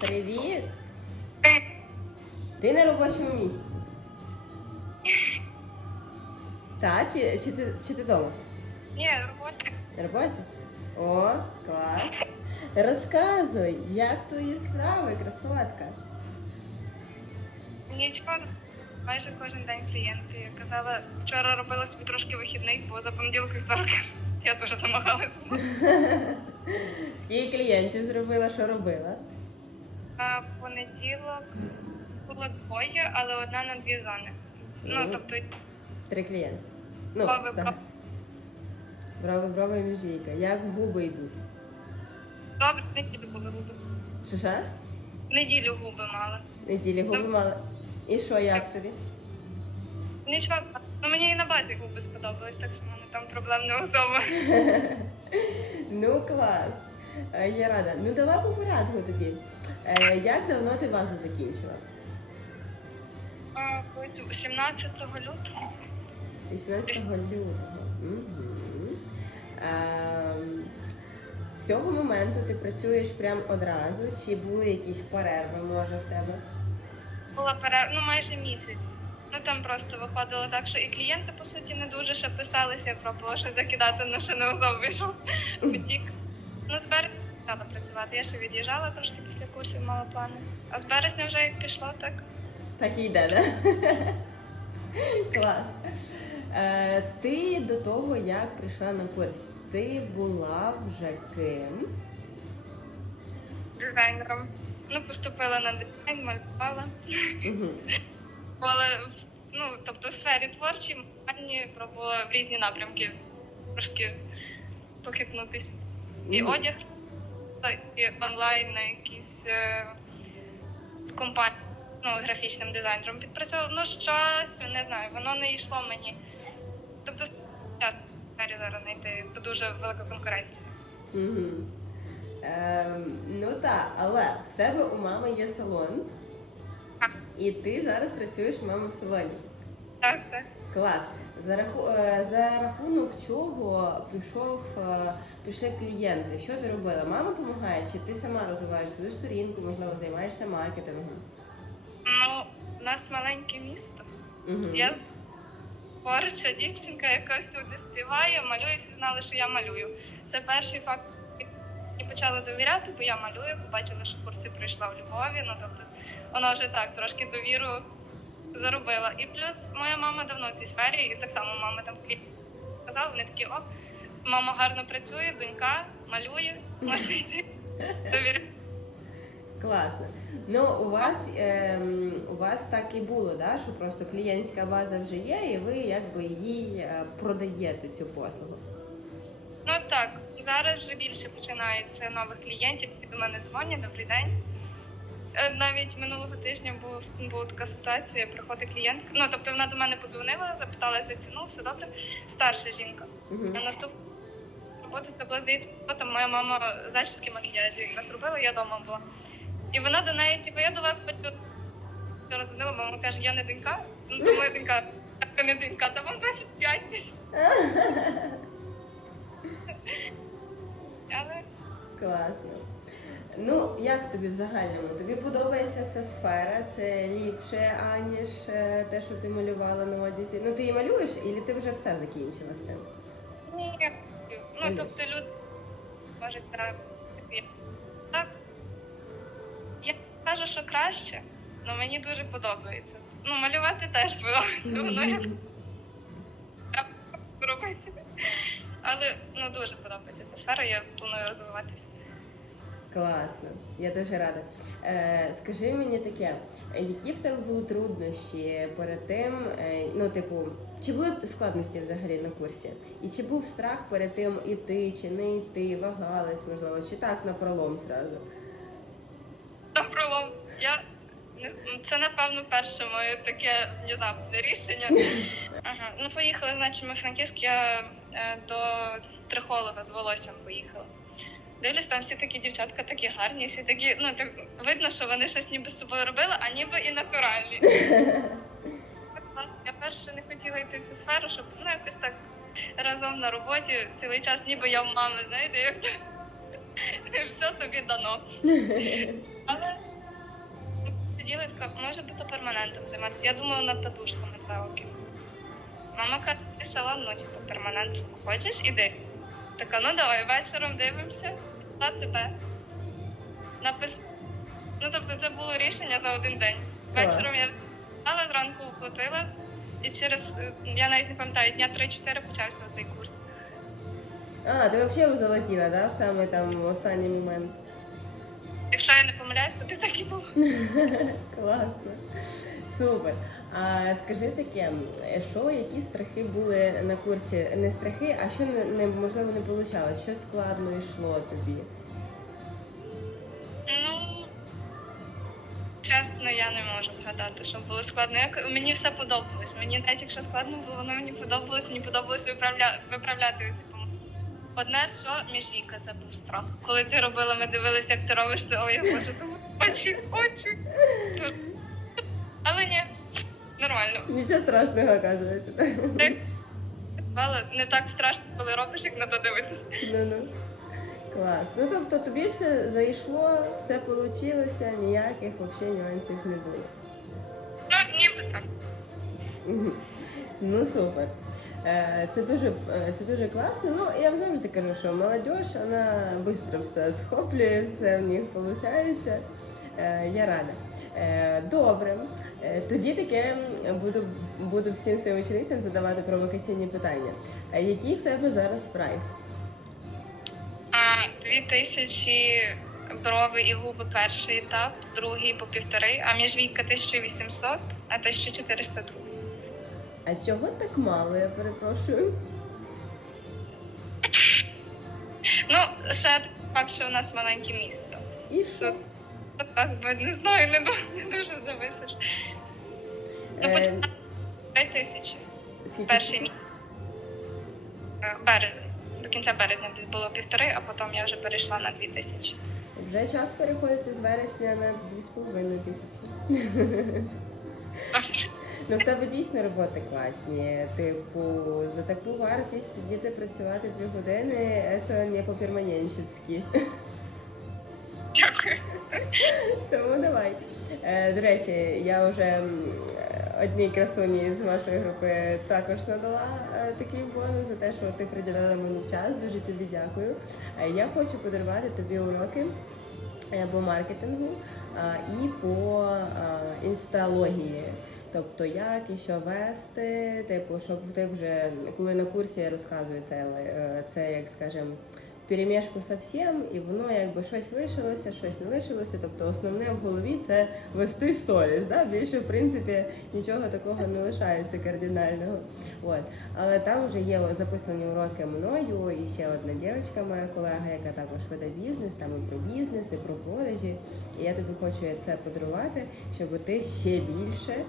Привіт! Ти на робочому місці. Та, чи, чи, ти, чи ти вдома? Ні, робота. На роботі? О, клас. Розказуй, як твої справи, красотка? Нічого. Майже кожен день клієнти. Я казала, вчора робила собі трошки вихідний, бо за понеділок вівторок я дуже замагалася. Скільки клієнтів зробила, що робила? А понеділок було двоє, але одна на дві зони. Ну, тобто, Три клієнти. Ну, Брови, це- брови. брови, брови, міжвійка. Як губи йдуть? добре, в неділю були губи. Що? В неділю губи мала. Неділі губи мали. І що, як тобі? Нічого, ну мені і на базі губи сподобались, так що в мене там проблем не особо. ну клас. Е, Я рада. Ну давай по порядку тоді. Е, Як давно ти базу закінчила? А, коли це 17 лютого. 18 лютого. Угу. Ем, з цього моменту ти працюєш прямо одразу, чи були якісь перерви, може, в тебе? Була перерва, ну майже місяць. Ну там просто виходило так, що і клієнти по суті не дуже ще писалися, я пробувала ще закидати, але ще не вийшов потік. Ну, з березня почала працювати. Я ще від'їжджала трошки після курсів, мала плани. А з березня вже як пішло, так Так і йде, да? Клас. Е, ти до того, як прийшла на курс, ти була вже ким? дизайнером. Ну, поступила на дизайн, малювала. Угу. Але в- ну, тобто в сфері творчій пробувала в різні напрямки трошки похитнутись. І одяг, і онлайн на якісь е, компанії, ну, графічним дизайнером підпрацьовувала. Ну, щось, не знаю, воно не йшло мені. Тобто, я зараз знайти бо дуже велика конкуренція. Угу. Ем, ну так, але в тебе у мами є салон, Так. і ти зараз працюєш у мами в салоні. Так, так. Клас. За, раху... е, за рахунок чого пішов, е, пішли клієнти? Що ти робила? Мама допомагає, чи ти сама розвиваєш свою сторінку, можливо, займаєшся маркетингом? Ну, у нас маленьке місто. Угу. Я творча дівчинка, яка всюди співає, малює, всі знали, що я малюю. Це перший факт, і почали довіряти, бо я малюю, побачили, що курси пройшла в Львові. Ну тобто воно вже так трошки довіру заробила. І плюс моя мама давно в цій сфері, і так само мама там казала, вони такі, о, мама гарно працює, донька малює, можна йти. Довіряти. Класно. Ну, у вас, ем, у вас так і було, да? що просто клієнтська база вже є, і ви якби їй е, продаєте цю послугу. Ну так, зараз вже більше починається нових клієнтів, які до мене дзвонять, добрий день. Е, Навіть минулого тижня був, була така ситуація, приходить клієнтка. Ну, тобто вона до мене подзвонила, запитала за ціну, все добре. Старша жінка. Угу. На наступну роботу це була, здається, там моя мама зачіски макіяжі якраз робила, я вдома була. І вона до неї, типу, я до вас хочу. Вчора дзвонила, мама каже, я не донька. Ну, то моя донька, я не донька, та вам 25 десь. Але Класно. Ну, як тобі в загальному? Тобі подобається ця сфера? Це ліпше, аніж е, те, що ти малювала на одязі? Ну, ти її малюєш, і ти вже все закінчила з тим? Ні. Ну, тобто люди можуть так. Так. Я кажу, що краще, але мені дуже подобається. Ну, малювати теж подобається, воно як робити. Але ну, дуже подобається ця сфера, я планую розвиватися. Класно, я дуже рада. Е, скажи мені таке, які в тебе були труднощі перед тим? е, ну, типу, чи були складності взагалі на курсі? І чи був страх перед тим іти, чи не йти, вагалась, можливо, чи так на пролом зразу? Там пролом. Я це напевно перше моє таке внезапне рішення. Ага. Ну, поїхали, значить, ми Франківськ, я до трихолога з волоссям поїхала. Дивлюсь, там всі такі дівчатка такі гарні, всі такі, ну так видно, що вони щось ніби з собою робили, а ніби і натуральні. Я перше не хотіла йти в цю сферу, щоб ну якось так разом на роботі цілий час, ніби я в мами, знаєте, як то все тобі дано. Але хотіли, така, може би то перманентом займатися. Я думала над татушками два роки. Мама каже, «Ти салон, ну типу, перманент. Хочеш, іди. Така, ну давай, вечором дивимося, а тебе. Напис... Ну, тобто це було рішення за один день. Вечором я встала, зранку оплатила, і через, я навіть не пам'ятаю, дня 3-4 почався цей курс. А, ти взагалі залетіла, да? В саме там в останній момент. Якщо я не помиляюсь, то ти так і було. Класно. Супер. А скажи таке, що які страхи були на курсі? Не страхи, а що не, можливо не вийшло? Що складно йшло тобі? Ну, чесно, я не можу згадати, що було складно. Як мені все подобалось. Мені навіть якщо складно було, воно мені подобалось, мені подобалось виправля... виправляти ці помилки. Одне, що між віка це був страх. Коли ти робила, ми дивилися, як ти робиш це, ой, я боже, тому очі, очі. Але ні, нормально. Нічого страшного, оказується. Але не так страшно, коли робиш, як на то дивитися. Ну ну. Клас. Ну тобто тобі все зайшло, все вийшло, ніяких взагалі нюансів не було. Ну, ніби так. Ну супер. Е, Це дуже, е, це дуже класно. Ну, я завжди кажу, що молодь, вона швидко все схоплює, все в них виходить. Я рада. Е, Добре. Е, Тоді таке буду, буду всім своїм ученицям задавати провокаційні питання. Е, Який в тебе зараз прайс? А, дві тисячі брови і губи перший етап, другий по півтори, а міжвійка 1800, а 1400 другий. А чого так мало, я перепрошую? Ну, ще факт, що у нас маленьке місто. І що? Так би не знаю, не, не дуже зависиш. Ну, Е, починаю три тисячі. скільки- Перший місяць. Е, Березень. До кінця березня десь було півтори, а потім я вже перейшла на дві тисячі. Вже час переходити з вересня на 2,5 тисячі. Ну в тебе дійсно роботи класні. Типу, за таку вартість сидіти працювати дві години, це не по-перманентськи. Тому давай. Е, До речі, я вже одній красуні з вашої групи також надала е, такий бонус за те, що ти приділила мені час. Дуже тобі дякую. Е, Я хочу подарувати тобі уроки е, по маркетингу і по інсталогії. Тобто як і що вести, типу, щоб ти вже коли на курсі я розказую це, е, це як скажемо, перемішку со всім, і воно якби щось лишилося, щось не лишилося. Тобто основне в голові це вести совість. Да? Більше в принципі нічого такого не лишається кардинального. От. Але там вже є записані уроки мною і ще одна дівчинка, моя колега, яка також веде бізнес, там і про бізнес, і про продажі. І я тобі хочу це подарувати, щоб ти ще більше е,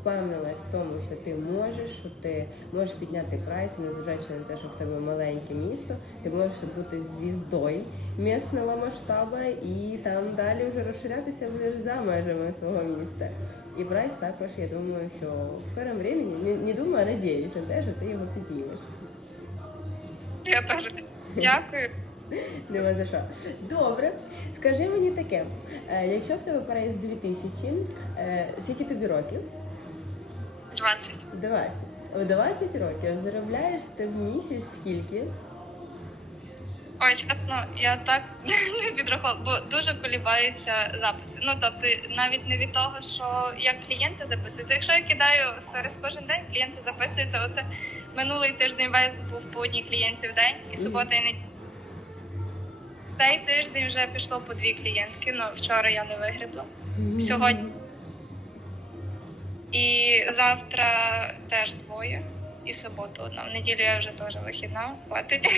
впевнилась в тому, що ти можеш, що ти можеш підняти прайс, незважаючи на те, що в тебе маленьке місто, ти можеш бути звіздою місного масштабу і там далі вже розширятися будеш за межами свого міста. І прайс також, я думаю, що в скором времени, не, не думаю, а надіюсь на те, що ти його підіймеш. Я теж. Дякую. Нема за що. Добре, скажи мені таке, е, якщо в тебе прайс 2000, е, скільки тобі років? 20. 20. У 20 років заробляєш ти в місяць скільки? Ой, чесно, я так не підраховую, бо дуже колібаються записи. Ну тобто, навіть не від того, що як клієнти записуються. Якщо я кидаю сторіс кожен день, клієнти записуються. Оце минулий тиждень весь був по одній клієнтці в день, і субота і неділя. Цей тиждень вже пішло по дві клієнтки. Ну вчора я не вигрібла. Сьогодні. І завтра теж двоє. І суботу одна. В неділю я вже теж вихідна. Хватить.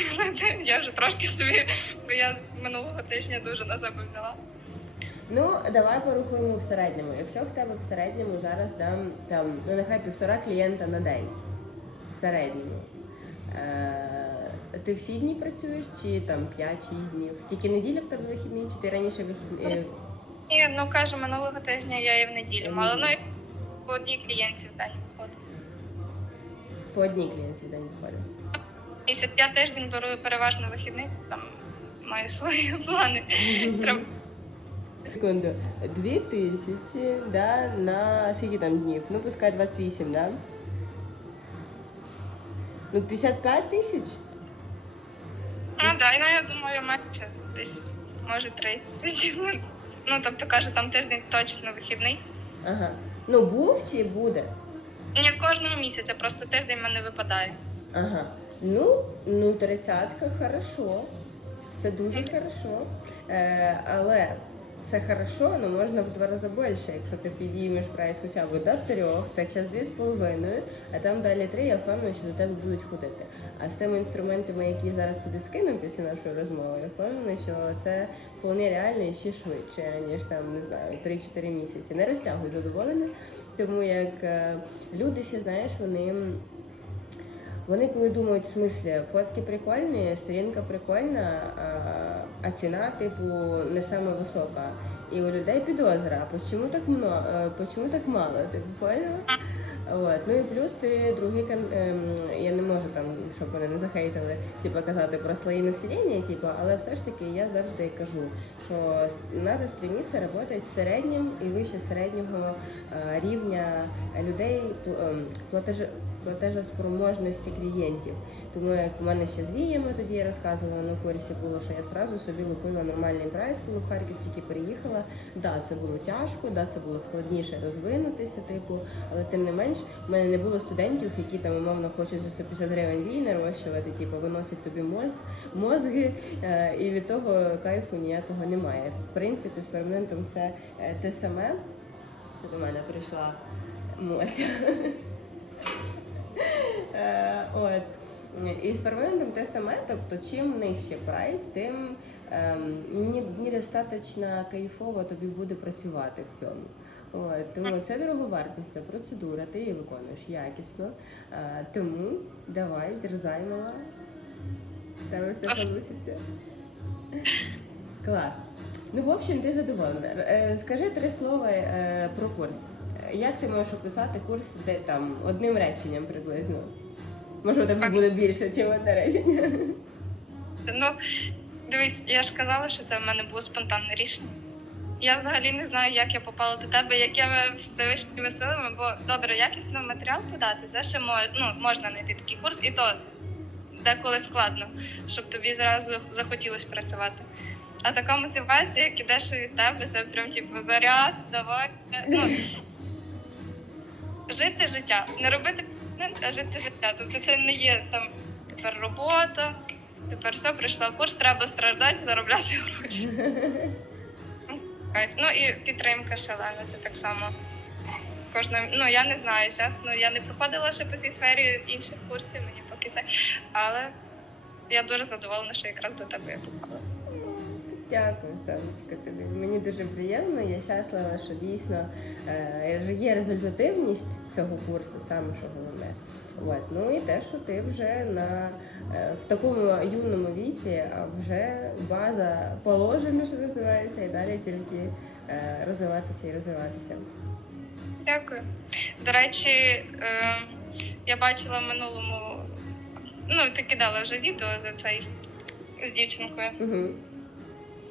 я вже трошки собі, бо я минулого тижня дуже на себе взяла. Ну, давай порахуємо в середньому. Якщо в тебе в середньому зараз дам там, ну нехай півтора клієнта на день. В середньому. Е, ти всі дні працюєш чи там 5-6 днів? Тільки неділя в тебе вихідний, чи ти раніше вихідний? І ну кажу, минулого тижня я і в неділю мала. Ну і по одній клієнтці в день виходить. По одній клієнтці в день виходить. Місяць я тиждень беру переважно вихідний, там маю свої плани. Треба Секунду. Дві тисячі, да, на скільки там днів? Ну, пускай 28, да? Ну, 55 тисяч? Ну да, ну я думаю, менше десь може 30. Ну тобто каже, там тиждень точно вихідний. Ага. Ну, був чи буде? Ні, кожного місяця, просто тиждень в мене випадає. Ага. Ну, ну, тридцятка хорошо. Це дуже хорошо. Е, але це хорошо, але можна в два рази більше, якщо ти підіймеш прайс хоча б до трьох, так час дві з половиною, а там далі три, я впевнена, що до тебе будуть ходити. А з тими інструментами, які зараз тобі скину після нашої розмови, я впевнена, що це вполне реально і ще швидше, ніж там, не знаю, 3-4 місяці. Не розтягуй задоволення, тому як е, люди ще, знаєш, вони. Вони коли думають, в смислі, фотки прикольні, сторінка прикольна, а, ціна, типу, не саме висока. І у людей підозра, а чому так мно, почому чому так мало? Ти поняла? От. Ну і плюс ти другий ем, я не можу там, щоб вони не захейтили, типу, казати про свої населення, типу, але все ж таки я завжди кажу, що треба стрімитися працювати з середнім і вище середнього е, рівня людей пл- ем, платеж- платежоспроможності клієнтів. Тому як у мене ще з віями тоді я розказувала на курсі було, що я сразу собі лупила нормальний прайс, коли в Харків тільки переїхала. Да, це було тяжко, да, це було складніше розвинутися, типу, але тим не менш, в мене не було студентів, які там умовно хочуть за 150 гривень вій нарощувати, типу, виносять тобі моз, мозги, е, і від того кайфу ніякого немає. В принципі, з перманентом все е, те саме. До мене прийшла Мотя. Е, От. І з перманентом те саме, тобто чим нижче прайс, тим ем, недостатньо кайфово тобі буде працювати в цьому. От, тому це дороговартісна процедура, ти її виконуєш якісно. Е, тому давай, дерзай, мала. Тебе все вийде. Клас. Ну, в общем, ти задоволена. Е, Скажи три слова е, про курс. Як ти можеш описати курс де там одним реченням приблизно? Може, у тебе буде більше, ніж одне речення. Ну, дивись, я ж казала, що це в мене було спонтанне рішення. Я взагалі не знаю, як я попала до тебе, якими всевишніми силами, бо добре, якісно матеріал подати, це ще мож, ну, можна знайти такий курс, і то деколи складно, щоб тобі зразу захотілося працювати. А така мотивація, як ідеш від тебе, це прям типу заряд, давай. Ну, жити життя, не робити контент, а жити життя. Тобто це не є там тепер робота, тепер все прийшла в курс, треба страждати, заробляти гроші. Ну і підтримка шалена, це так само. Кожна, ну я не знаю, чесно, я не проходила ще по цій сфері інших курсів, мені поки це. Але я дуже задоволена, що якраз до тебе я попала. Дякую, сонечко, тобі. Мені дуже приємно. Я щаслива, що дійсно е, є результативність цього курсу, саме що головне. От. Ну і те, що ти вже на е, в такому юному віці, а вже база положена, що називається, і далі тільки е, розвиватися і розвиватися. Дякую. До речі, я бачила в минулому, ну ти кидала вже відео за цей з дівчинкою. Угу.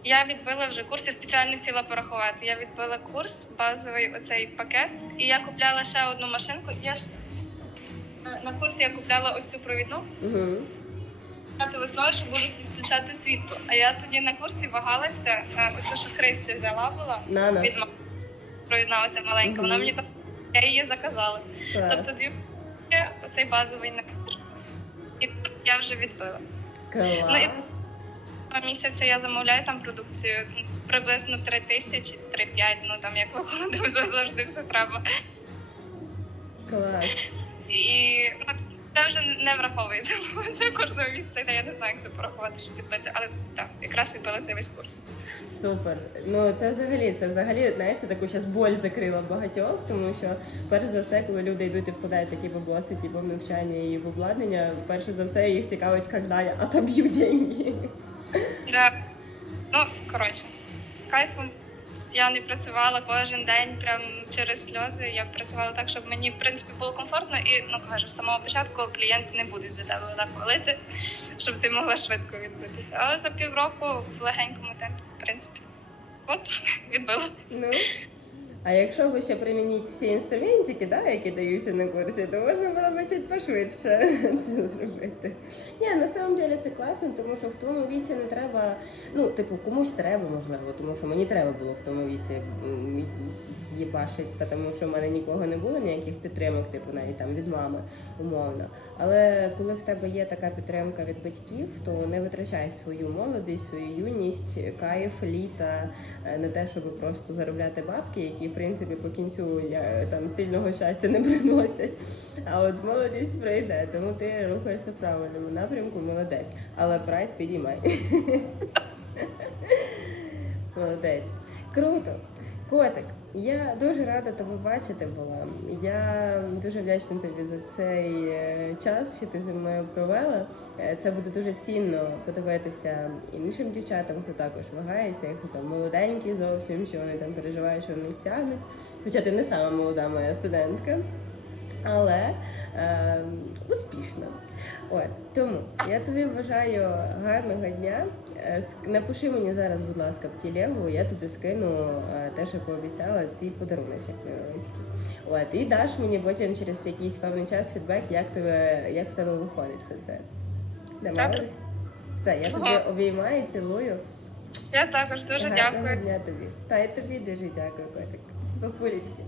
Я відбила вже курс, я спеціально сіла порахувати. Я відбила курс, базовий оцей пакет, і я купляла ще одну машинку. Я ж на- на курсі я купляла ось цю провідну, Угу. Весною, що будуть відключати світло. А я тоді на курсі вагалася. е, Оце що Христі взяла була Нано. від мами. Маленька. Вона мені так я її заказала. Клас. Тобто дві оцей базовий набір. І я вже відбила. Клас. Ну, і- Два місяці я замовляю там продукцію приблизно 3 тисячі, 3-5, ну там як виходить, завжди все треба. Клас. І ну, це вже не враховується. Це кожного місяця, я не знаю, як це порахувати, щоб відбити. Але так, якраз відбила цей весь курс. Супер. Ну це взагалі, це взагалі, знаєш, ти таку зараз боль закрила багатьох, тому що перш за все, коли люди йдуть і вкладають такі бабоси, типу в навчання і в обладнання, перше за все їх цікавить, коли отоб'ю деньги. Да. Ну, коротше, з кайфом. Я не працювала кожен день прям через сльози. Я працювала так, щоб мені в принципі було комфортно, і ну кажу, з самого початку клієнти не будуть до тебе так валити, щоб ти могла швидко відбитися. Але за півроку в легенькому темпі, в принципі, от відбила. Ну. А якщо ви ще примініть всі інструментики, да, які даються на курсі, то можна було б чуть пошвидше це зробити. Ні, на самом деле це класно, тому що в тому віці не треба. Ну, типу, комусь треба, можливо, тому що мені треба було в тому віці їбашить, тому що в мене нікого не було, ніяких підтримок, типу навіть там від мами, умовно. Але коли в тебе є така підтримка від батьків, то не витрачай свою молодість, свою юність, кайф, літа е, на те, щоб просто заробляти бабки, які в принципі по кінцю я, там сильного щастя не приносять. А от молодість прийде, тому ти рухаєшся в правильному напрямку, молодець. Але прайс підіймай. Молодець. Круто. Котик, я дуже рада тебе бачити була. Я дуже вдячна тобі за цей е, час, що ти зі мною провела. Е, Це буде дуже цінно подивитися іншим дівчатам, хто також вагається, хто там молоденькі зовсім, що вони там переживають, що вони стягнуть. Хоча ти не сама молода моя студентка, але е, успішна. От тому я тобі бажаю гарного дня. Е, Напиши мені зараз, будь ласка, в тілегу, я тобі скину е, те, що пообіцяла, свій подаруночок невеличкий. От, і даш мені потім через якийсь певний час фідбек, як тебе, як в тебе виходить все це. Все, я тобі Ага. обіймаю, цілую. Я також дуже Гарного дякую. дня тобі. Та й тобі дуже дякую, котик. Папулечки.